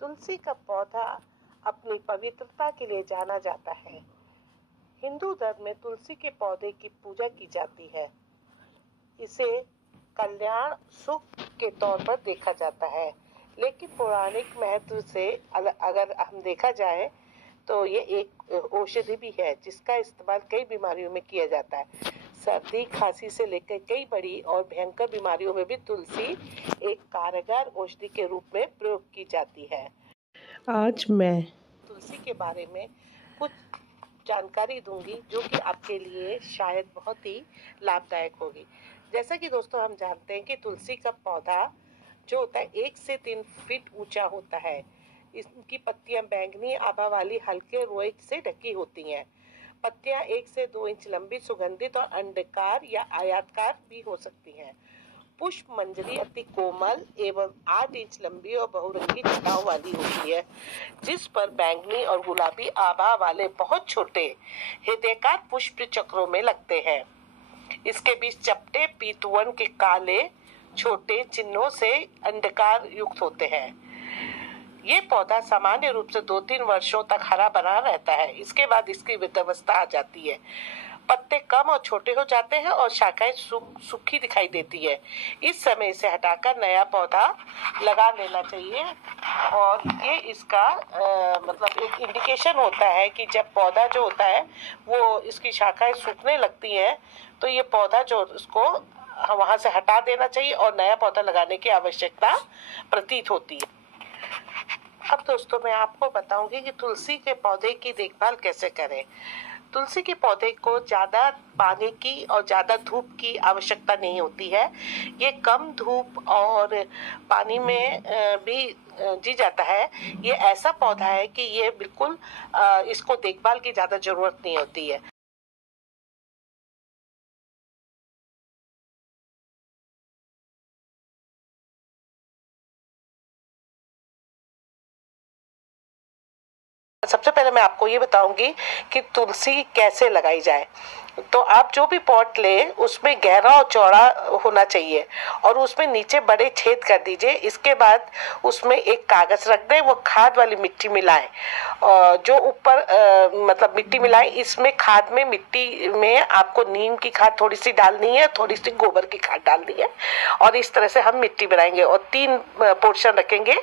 तुलसी का पौधा अपनी पवित्रता के लिए जाना जाता है। हिंदू धर्म में तुलसी के पौधे की पूजा की जाती है। इसे कल्याण सुख के तौर पर देखा जाता है, लेकिन पौराणिक महत्व से अगर हम देखा जाए तो ये एक औषधि भी है जिसका इस्तेमाल कई बीमारियों में किया जाता है। सर्दी खांसी से लेकर कई बड़ी और भयंकर बीमारियों में भी तुलसी एक कारगर औषधि के रूप में प्रयोग की जाती है। आज मैं तुलसी के बारे में कुछ जानकारी दूंगी जो कि आपके लिए शायद बहुत ही लाभदायक होगी। जैसा कि दोस्तों हम जानते हैं कि तुलसी का पौधा जो होता है 1 से 3 फीट ऊंचा होता है। इसकी पत्तियां बैंगनी आभा वाली हल्के रोए से ढकी होती हैं। पत्तियां 1 से 2 इंच लंबी, सुगंधित और अंडाकार या आयताकार भी हो सकती हैं। पुष्प मंजरी अति कोमल एवं 8 इंच लंबी और बहुरंगी छटाओं वाली होती है, जिस पर बैंगनी और गुलाबी आभा वाले बहुत छोटे हृदयाकार पुष्प चक्रों में लगते हैं। इसके बीच चपटे पीतवर्ण के काले छोटे चिन्हों से अंडाकार युक्त होते हैं। ये पौधा सामान्य रूप से 2-3 वर्षों तक हरा भरा रहता है। इसके बाद इसकी वृद्धावस्था आ जाती है। पत्ते कम और छोटे हो जाते हैं और शाखाएं सूखी दिखाई देती है। इस समय इसे हटाकर नया पौधा लगा लेना चाहिए। और ये इसका मतलब एक इंडिकेशन होता है कि जब पौधा जो होता है वो इसकी शाखाएं सूखने लगती हैं तो ये पौधा जो उसको वहां से हटा देना चाहिए और नया पौधा लगाने की आवश्यकता प्रतीत होती है। अब दोस्तों मैं आपको बताऊंगी कि तुलसी के पौधे की देखभाल कैसे करें। तुलसी के पौधे को ज़्यादा पानी की और ज़्यादा धूप की आवश्यकता नहीं होती है। ये कम धूप और पानी में भी जी जाता है। ये ऐसा पौधा है कि ये बिल्कुल इसको देखभाल की ज़्यादा ज़रूरत नहीं होती है। सबसे पहले मैं आपको ये बताऊंगी कि तुलसी कैसे लगाई जाए। तो आप जो भी पॉट ले उसमें गहरा और चौड़ा होना चाहिए और उसमें नीचे बड़े छेद कर दीजिए। इसके बाद उसमें एक कागज रख दें, वो खाद वाली मिट्टी मिलाएं और जो ऊपर मतलब मिट्टी मिलाएं। इसमें खाद में मिट्टी में आपको नीम की खाद थोड़ी सी डालनी है, थोड़ी सी गोबर की खाद डालनी है और इस तरह से हम मिट्टी बनाएंगे और 3 पोर्शन रखेंगे।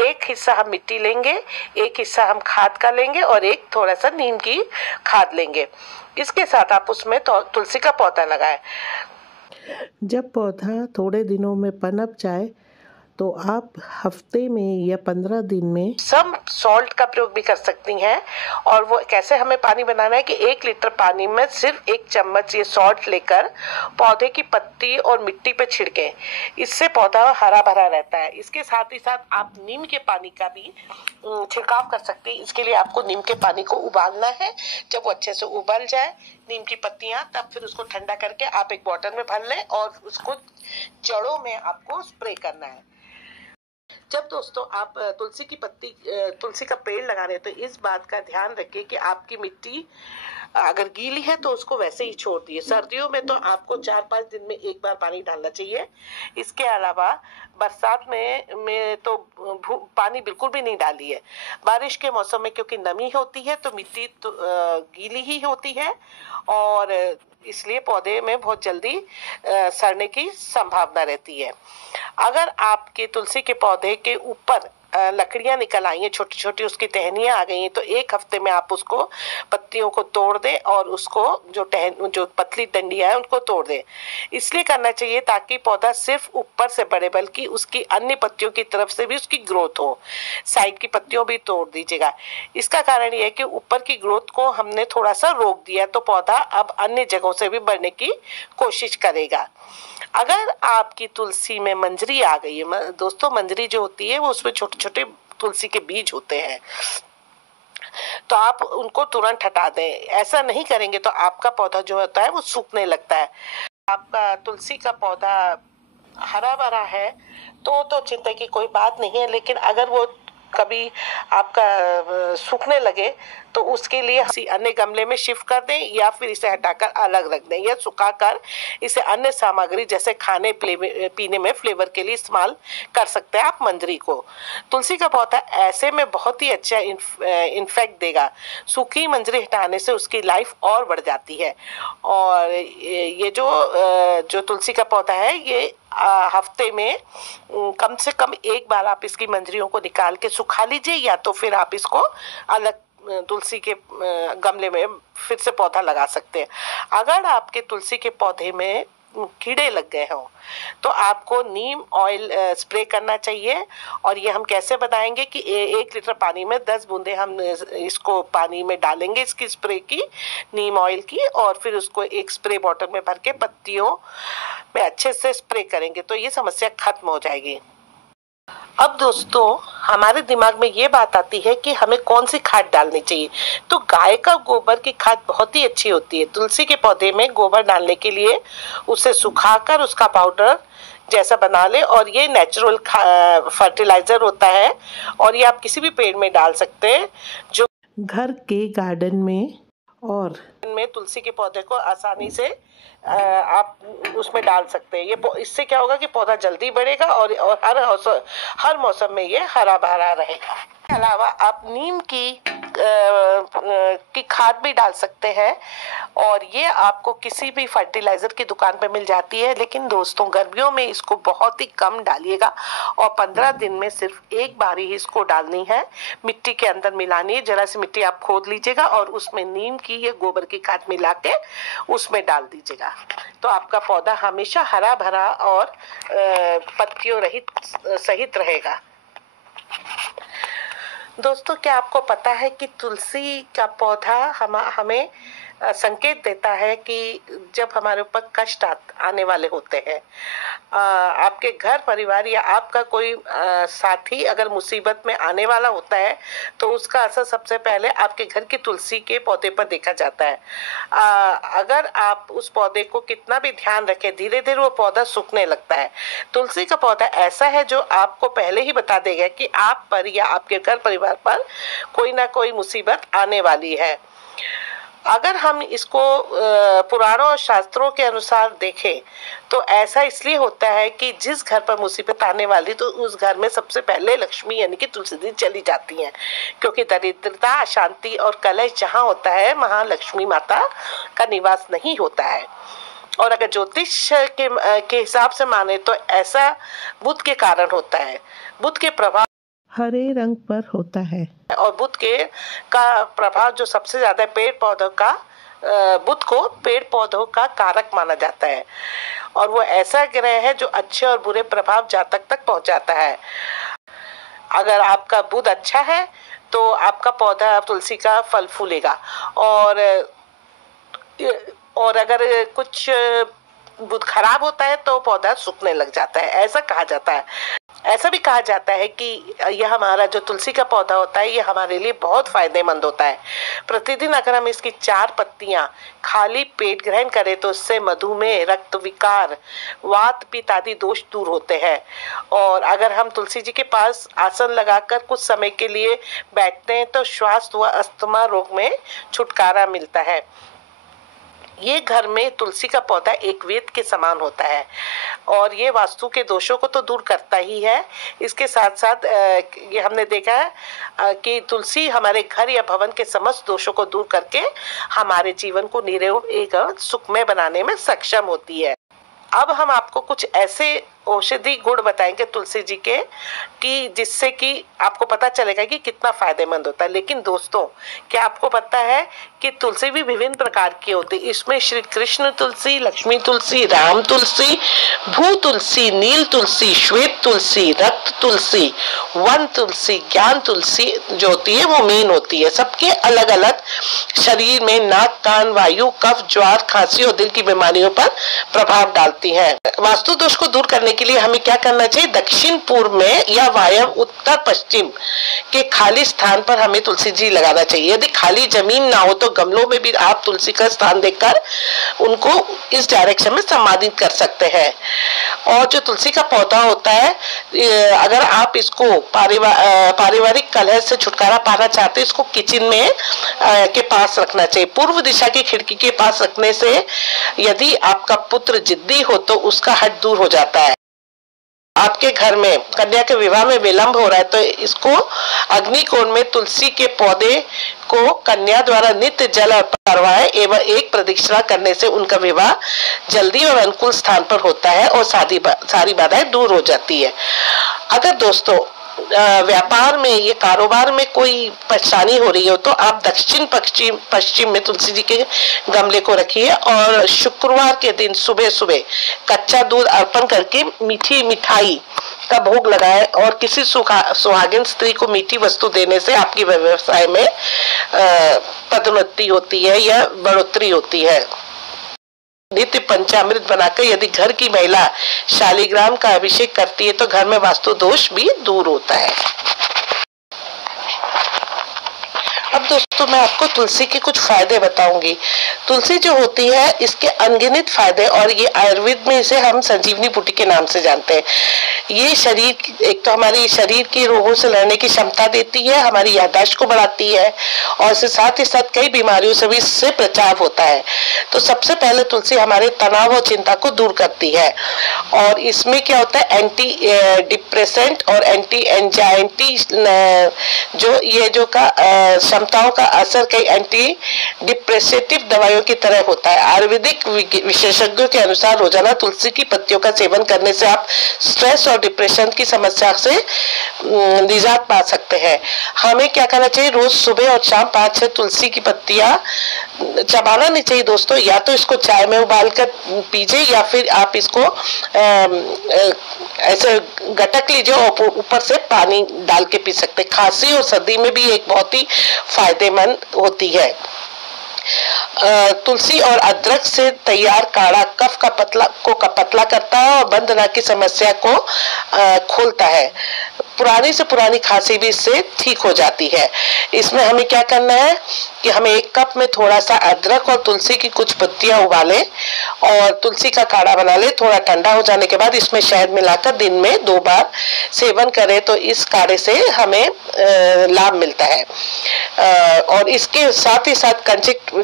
एक हिस्सा हम मिट्टी लेंगे, एक हिस्सा हम खाद का लेंगे और एक थोड़ा सा नीम की खाद लेंगे। इसके साथ आप उसमें तुलसी का पौधा लगाएं। जब पौधा थोड़े दिनों में पनप जाए तो आप हफ्ते में या 15 दिन में सम सॉल्ट का प्रयोग भी कर सकती हैं। और वो कैसे हमें पानी बनाना है कि 1 लीटर पानी में सिर्फ 1 चम्मच ये सॉल्ट लेकर पौधे की पत्ती और मिट्टी पे छिड़कें। इससे पौधा हरा भरा रहता है। इसके साथ ही साथ आप नीम के पानी का भी छिड़काव कर सकते हैं। इसके लिए आपको नीम के पानी को उबालना है। जब वो अच्छे से उबल जाए नीम की पत्तियां, तब फिर उसको ठंडा करके आप एक बोतल में भर लें और उसको जड़ों में आपको स्प्रे करना है। जब दोस्तों आप तुलसी का पेड़ लगा रहे हैं तो इस बात का ध्यान रखिए कि आपकी मिट्टी अगर गीली है तो उसको वैसे ही छोड़ दिए। सर्दियों में तो आपको 4-5 दिन में एक बार पानी डालना चाहिए। इसके अलावा बरसात में तो पानी बिल्कुल भी नहीं डाली है। बारिश के मौसम में क्योंकि नमी होती है तो मिट्टी तो गीली ही होती है और इसलिए पौधे में बहुत जल्दी सड़ने की संभावना रहती है। अगर आपके तुलसी के पौधे के ऊपर लकड़ियां निकल आई हैं, छोटी छोटी उसकी टहनियां आ गई हैं, तो 1 हफ्ते में आप उसको पत्तियों को तोड़ दें और उसको जो पतली डंडियां हैं उनको तोड़ दें। इसलिए करना चाहिए ताकि पौधा सिर्फ ऊपर से बढ़े बल्कि उसकी अन्य पत्तियों की तरफ से भी उसकी ग्रोथ हो। साइड की पत्तियों भी तोड़ दीजिएगा। इसका कारण यह है कि ऊपर की ग्रोथ को हमने थोड़ा सा रोक दिया तो पौधा अब अन्य जगहों से भी बढ़ने की कोशिश करेगा। अगर आपकी तुलसी में मंजरी आ गई है, दोस्तों मंजरी जो होती है वो उसमें छोटे छोटे तुलसी के बीज होते हैं, तो आप उनको तुरंत हटा दें। ऐसा नहीं करेंगे तो आपका पौधा जो होता है वो सूखने लगता है। आपका तुलसी का पौधा हरा भरा है तो चिंता की कोई बात नहीं है, लेकिन अगर वो कभी आपका सूखने लगे तो उसके लिए किसी अन्य गमले में शिफ्ट कर दें या फिर इसे हटाकर अलग रख दें या सुखाकर इसे अन्य सामग्री जैसे खाने पीने में फ्लेवर के लिए इस्तेमाल कर सकते हैं आप मंजरी को। तुलसी का पौधा ऐसे में बहुत ही अच्छा इन्फेक्ट देगा। सूखी मंजरी हटाने से उसकी लाइफ और बढ़ जाती है। और ये जो तुलसी का पौधा है ये हफ्ते में कम से कम एक बार आप इसकी मंजरियों को निकाल के सुखा लीजिए या तो फिर आप इसको अलग तुलसी के गमले में फिर से पौधा लगा सकते हैं। अगर आपके तुलसी के पौधे में कीड़े लग गए हों तो आपको नीम ऑयल स्प्रे करना चाहिए। और ये हम कैसे बनाएंगे कि 1 लीटर पानी में 10 बूंदे हम इसको पानी में डालेंगे इसकी स्प्रे की, नीम ऑयल की, और फिर उसको एक स्प्रे बॉटल में भर के पत्तियों में अच्छे से स्प्रे करेंगे तो ये समस्या खत्म हो जाएगी। अब दोस्तों हमारे दिमाग में ये बात आती है कि हमें कौन सी खाद डालनी चाहिए। तो गाय का गोबर की खाद बहुत ही अच्छी होती है। तुलसी के पौधे में गोबर डालने के लिए उसे सुखाकर उसका पाउडर जैसा बना ले, और ये नेचुरल फर्टिलाइजर होता है और ये आप किसी भी पेड़ में डाल सकते हैं जो घर के गार्डन में, और में तुलसी के पौधे को आसानी से आप उसमें डाल सकते हैं। ये इससे क्या होगा कि पौधा जल्दी बढ़ेगा और हर मौसम में ये हरा भरा रहेगा। इसके अलावा आप नीम की खाद भी डाल सकते हैं और ये आपको किसी भी फर्टिलाइजर की दुकान पे मिल जाती है। लेकिन दोस्तों गर्मियों में इसको बहुत ही कम डालिएगा और 15 दिन में सिर्फ एक बार ही इसको डालनी है। मिट्टी के अंदर मिलानी है, जरा सी मिट्टी आप खोद लीजिएगा और उसमें नीम की या गोबर की खाद मिला के उसमें डाल दीजिएगा तो आपका पौधा हमेशा हरा भरा और पत्तियों रहित सहित रहेगा। दोस्तों क्या आपको पता है कि तुलसी का पौधा हमें संकेत देता है कि जब हमारे ऊपर कष्ट आने वाले होते हैं, आपके घर परिवार या आपका कोई साथी अगर मुसीबत में आने वाला होता है तो उसका असर सबसे पहले आपके घर की तुलसी के पौधे पर देखा जाता है। अगर आप उस पौधे को कितना भी ध्यान रखें, धीरे धीरे वो पौधा सूखने लगता है। तुलसी का पौधा ऐसा है जो आपको पहले ही बता देगा कि आप पर या आपके घर परिवार पर कोई ना कोई मुसीबत आने वाली है। अगर हम इसको पुराणों और शास्त्रों के अनुसार देखें तो ऐसा इसलिए होता है कि जिस घर पर मुसीबत आने वाली तो उस घर में सबसे पहले लक्ष्मी यानी कि तुलसी जी चली जाती हैं, क्योंकि दरिद्रता, अशांति और कलह जहाँ होता है वहाँ लक्ष्मी माता का निवास नहीं होता है। और अगर ज्योतिष के हिसाब से माने तो ऐसा बुध के कारण होता है। बुध के प्रभाव हरे रंग पर होता है और बुध का प्रभाव जो सबसे ज्यादा पेड़ पौधों का, बुध को पेड़ पौधों का कारक माना जाता है और वो ऐसा ग्रह है जो अच्छे और बुरे प्रभाव जातक तक पहुंचाता है। अगर आपका बुध अच्छा है तो आपका पौधा तुलसी का फल फूलेगा और अगर कुछ बुध खराब होता है तो पौधा सूखने लग जाता है, ऐसा कहा जाता है। ऐसा भी कहा जाता है कि यह हमारा जो तुलसी का पौधा होता है ये हमारे लिए बहुत फायदेमंद होता है। प्रतिदिन अगर हम इसकी 4 पत्तियां खाली पेट ग्रहण करें तो इससे मधुमेह, रक्त विकार, वात पित्त आदि दोष दूर होते हैं। और अगर हम तुलसी जी के पास आसन लगाकर कुछ समय के लिए बैठते हैं तो श्वास व अस्थमा रोग में छुटकारा मिलता है। ये घर में तुलसी का पौधा एक वेद के समान होता है और ये वास्तु के दोषों को तो दूर करता ही है। इसके साथ साथ ये हमने देखा है कि तुलसी हमारे घर या भवन के समस्त दोषों को दूर करके हमारे जीवन को निरोग एवं सुखमय बनाने में सक्षम होती है। अब हम आपको कुछ ऐसे औषधि गुण बताएंगे तुलसी जी के कि जिससे कि आपको पता चलेगा कि कितना फायदेमंद होता है। लेकिन दोस्तों क्या आपको पता है कि तुलसी भी विभिन्न प्रकार की होती है। इसमें श्री कृष्ण तुलसी, लक्ष्मी तुलसी, राम तुलसी, भू तुलसी, नील तुलसी, श्वेत तुलसी, रक्त तुलसी, वन तुलसी, ज्ञान तुलसी जो होती है वो मेन होती है। सबके अलग अलग शरीर में नाक, कान, वायु, कफ, ज्वार, खांसी और दिल की बीमारियों पर प्रभाव डालती है। वास्तु दोष को दूर करने के लिए हमें क्या करना चाहिए? दक्षिण पूर्व में या वायव्य उत्तर पश्चिम के खाली स्थान पर हमें तुलसी जी लगाना चाहिए। यदि खाली जमीन ना हो तो गमलों में भी आप तुलसी का स्थान देखकर उनको इस डायरेक्शन में सम्मानित कर सकते हैं। और जो तुलसी का पौधा होता है, अगर आप इसको पारिवारिक कलह से छुटकारा पाना चाहते हैं, इसको किचन में के पास रखना चाहिए। पूर्व दिशा की खिड़की के पास रखने से यदि आपका पुत्र जिद्दी हो तो उसका हट दूर हो जाता है। आपके घर में कन्या के विवाह में विलंब हो रहा है तो इसको अग्निकोण में तुलसी के पौधे को कन्या द्वारा नित्य जल करवाएं एवं एक प्रदक्षिणा करने से उनका विवाह जल्दी और अनुकूल स्थान पर होता है और सारी बाधाएं दूर हो जाती है। अगर दोस्तों व्यापार में, ये कारोबार में कोई परेशानी हो रही हो तो आप दक्षिण पश्चिम में तुलसी जी के गमले को रखिए और शुक्रवार के दिन सुबह सुबह कच्चा दूध अर्पण करके मीठी मिठाई का भोग लगाए और किसी सुहागिन स्त्री को मीठी वस्तु देने से आपकी व्यवसाय में पदोन्नति होती है या बढ़ोतरी होती है। नित्य पंचामृत बनाकर यदि घर की महिला शालिग्राम का अभिषेक करती है तो घर में वास्तु दोष भी दूर होता है। अब दोस्तों मैं आपको तुलसी के कुछ फायदे बताऊंगी। तुलसी जो होती है इसके अनगिनत फायदे, और ये आयुर्वेद में इसे हम संजीवनी बूटी के नाम से जानते हैं। ये शरीर, एक तो हमारी शरीर के रोगों से लड़ने की क्षमता देती है, हमारी याददाश्त को बढ़ाती है और इसके साथ ही साथ कई बीमारियों से भी इससे बचाव होता है। तो सबसे पहले तुलसी हमारे तनाव और चिंता को दूर करती है और इसमें क्या होता है, एंटी डिप्रेसेंट और एंटी एंजाइटी जो क्षमताओं का असर कई एंटी डिप्रेसेटिव दवाइयों की तरह होता है। आयुर्वेदिक विशेषज्ञों के अनुसार रोजाना तुलसी की पत्तियों का सेवन करने से आप स्ट्रेस और डिप्रेशन की समस्या से निजात पा सकते हैं। हमें क्या करना चाहिए, रोज सुबह और शाम 5-6 तुलसी की पत्तियां चबाना नहीं चाहिए दोस्तों, या तो इसको चाय में उबाल कर पीजिए या फिर आप इसको ऐसे गटक लीजिए और ऊपर से पानी डाल के पी सकते हैं। खांसी और सर्दी में भी एक बहुत ही फायदेमंद होती है। तुलसी और अदरक से तैयार काढ़ा कफ का पतला करता है और बंद नाक की समस्या को खोलता है। पुरानी से पुरानी खांसी भी इससे ठीक हो जाती है। इसमें हमें क्या करना है कि हमें 1 कप में थोड़ा सा अदरक और तुलसी की कुछ पत्तियां उबालें और तुलसी का काढ़ा बना ले। थोड़ा ठंडा हो जाने के बाद इसमें शहद मिलाकर दिन में 2 बार सेवन करें तो इस काढ़े से हमें लाभ मिलता है। और इसके साथ ही साथ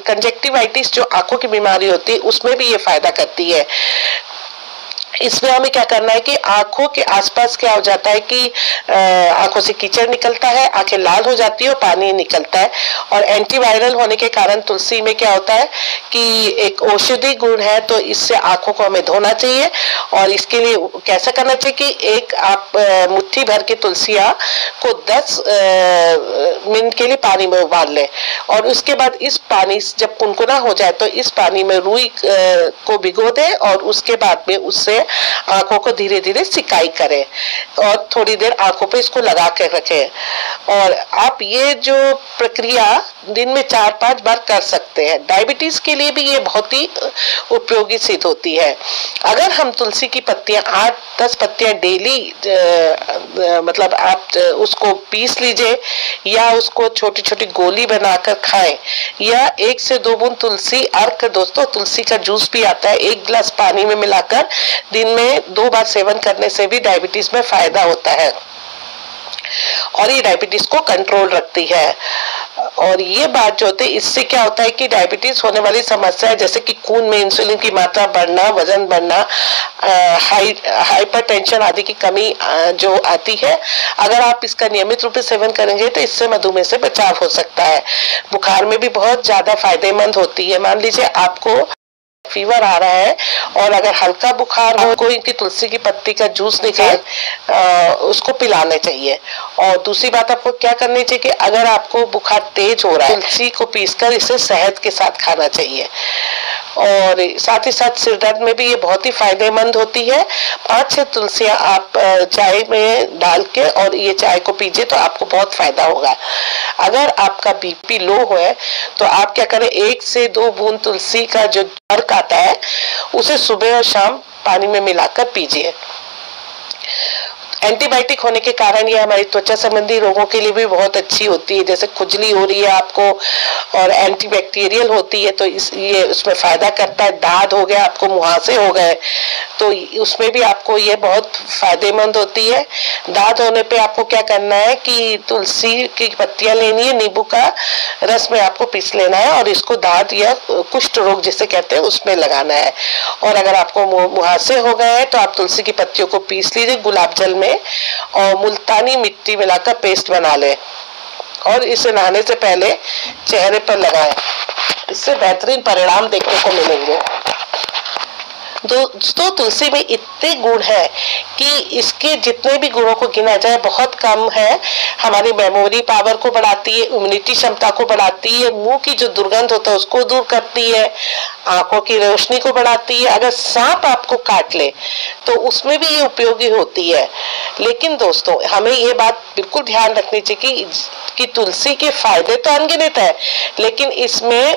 कंजक्टिवाइटिस जो आंखों की बीमारी होती है उसमें भी ये फायदा करती है। इसमें हमें क्या करना है कि आंखों के आसपास क्या हो जाता है कि आंखों से कीचड़ निकलता है, आंखें लाल हो जाती है और पानी निकलता है। और एंटीवायरल होने के कारण तुलसी में क्या होता है कि एक औषधि गुण है, तो इससे आंखों को हमें धोना चाहिए। और इसके लिए कैसा करना चाहिए कि एक आप मुट्ठी भर के तुलसियां को 10 मिनट के लिए पानी में उबाल लें और उसके बाद इस पानी जब कुनकुना हो जाए तो इस पानी में रुई को भिगो दें और उसके बाद में उससे आंखों को धीरे धीरे सिकाई करें और थोड़ी देर आंखों पे इसको लगा के रखें। और आप ये जो प्रक्रिया दिन में 4-5 बार कर सकते हैं। डायबिटीज के लिए भी ये बहुत ही उपयोगी सिद्ध होती है। अगर हम तुलसी की पत्तियां 8-10 पत्तियां डेली मतलब आप उसको पीस लीजिए या उसको छोटी छोटी गोली बनाकर खाएं या 1 से 2 बूंद तुलसी अर्क, दोस्तों तुलसी का जूस भी आता है, 1 गिलास पानी में मिलाकर दिन में 2 बार सेवन करने से भी डायबिटीज में फायदा होता है और ये डायबिटीज को कंट्रोल रखती है। और ये बात जो होती है इससे क्या होता है कि डायबिटीज होने वाली समस्या जैसे कि खून में इंसुलिन की मात्रा बढ़ना, वजन बढ़ना, हाइपरटेंशन आदि की कमी जो आती है, अगर आप इसका नियमित रूप से सेवन करेंगे तो इससे मधुमेह से बचाव हो सकता है। बुखार में भी बहुत ज्यादा फायदेमंद होती है। मान लीजिए आपको फीवर आ रहा है और अगर हल्का बुखार हो, कोई इनकी तुलसी की पत्ती का जूस निकाल उसको पिलाने चाहिए। और दूसरी बात आपको क्या करनी चाहिए कि अगर आपको बुखार तेज हो रहा है, तुलसी को पीसकर इसे शहद के साथ खाना चाहिए। और साथ ही साथ सिर दर्द में भी ये बहुत ही फायदेमंद होती है। 5-6 तुलसियां आप चाय में डाल के और ये चाय को पीजिए तो आपको बहुत फायदा होगा। अगर आपका बीपी लो है तो आप क्या करें, 1 से 2 बूंद तुलसी का जो अर्क आता है उसे सुबह और शाम पानी में मिलाकर पीजिए। एंटीबायोटिक होने के कारण ये हमारी त्वचा संबंधी रोगों के लिए भी बहुत अच्छी होती है, जैसे खुजली हो रही है आपको और एंटीबैक्टीरियल होती है तो ये उसमें फायदा करता है। दाद हो गया, आपको मुहासे हो गए तो उसमें भी आपको ये बहुत फायदेमंद होती है। दाद होने पे आपको क्या करना है कि तुलसी की पत्तियां लेनी है, नींबू का रस में आपको पीस लेना है और इसको दाद या कुष्ठ रोग जिसे कहते हैं उसमें लगाना है। और अगर आपको मुहासे हो गए हैं तो आप तुलसी की पत्तियों को पीस लीजिए गुलाब जल में और मुल्तानी मिट्टी मिलाकर पेस्ट बना लें और इसे नहाने से पहले चेहरे पर लगाएं। इससे बेहतरीन परिणाम देखने को मिलेंगे। दोस्तों, तुलसी में इतने गुण है कि इसके जितने भी गुणों को गिना जाए बहुत कम है। हमारी मेमोरी पावर को बढ़ाती है, इम्यूनिटी क्षमता को बढ़ाती है, मुंह की जो दुर्गंध होता है उसको दूर करती है, आंखों की रोशनी को बढ़ाती है। अगर सांप आपको काट ले तो उसमें भी ये उपयोगी होती है। लेकिन दोस्तों, हमें ये बात बिल्कुल ध्यान रखनी चाहिए कि तुलसी के फायदे तो अनगिनत है, लेकिन इसमें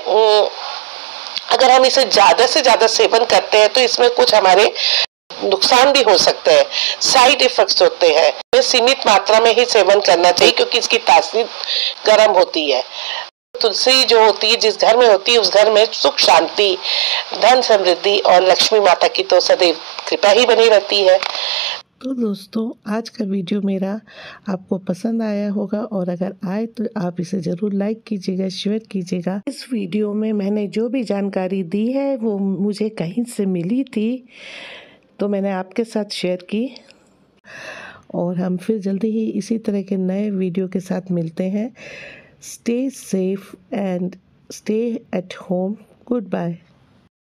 अगर हम इसे ज्यादा से ज्यादा सेवन करते हैं तो इसमें कुछ हमारे नुकसान भी हो सकते हैं, साइड इफेक्ट्स होते हैं। सीमित मात्रा में ही सेवन करना चाहिए क्योंकि इसकी तासीर गर्म होती है। तुलसी जो होती है जिस घर में होती है उस घर में सुख शांति, धन समृद्धि और लक्ष्मी माता की तो सदैव कृपा ही बनी रहती है। तो दोस्तों, आज का वीडियो मेरा आपको पसंद आया होगा और अगर आए तो आप इसे ज़रूर लाइक कीजिएगा, शेयर कीजिएगा। इस वीडियो में मैंने जो भी जानकारी दी है वो मुझे कहीं से मिली थी तो मैंने आपके साथ शेयर की और हम फिर जल्दी ही इसी तरह के नए वीडियो के साथ मिलते हैं। Stay safe and stay at home. Good bye.